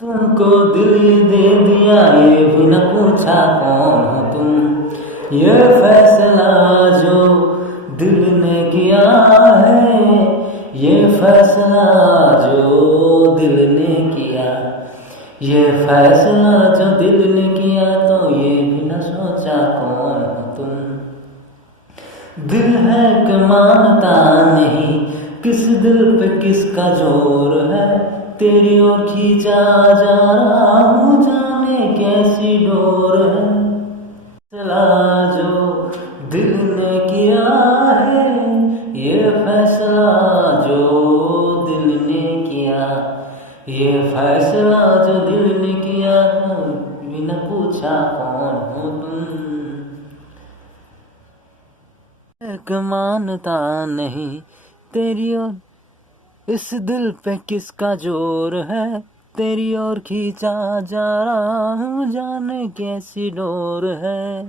तुमको दिल दे दिया ये भी न पूछा कौन हो तुम। ये फैसला जो दिल ने किया है, ये फैसला जो दिल ने किया, ये फैसला जो दिल ने किया, तो ये भी न सोचा कौन हो तुम। दिल है कि मानता नहीं, किस दिल पे किसका जोर है, तेरी ओर खींचा जा रहा हूँ, जाने कैसी डोर है। फैसला जो दिल ने किया है, ये फैसला जो दिल ने किया, ये फैसला जो दिल ने किया, बिना पूछा कौन हो तुम। एक मानता नहीं, तेरी ओर इस दिल पे किसका जोर है, तेरी ओर खींचा जा रहा हूँ, जाने कैसी डोर है।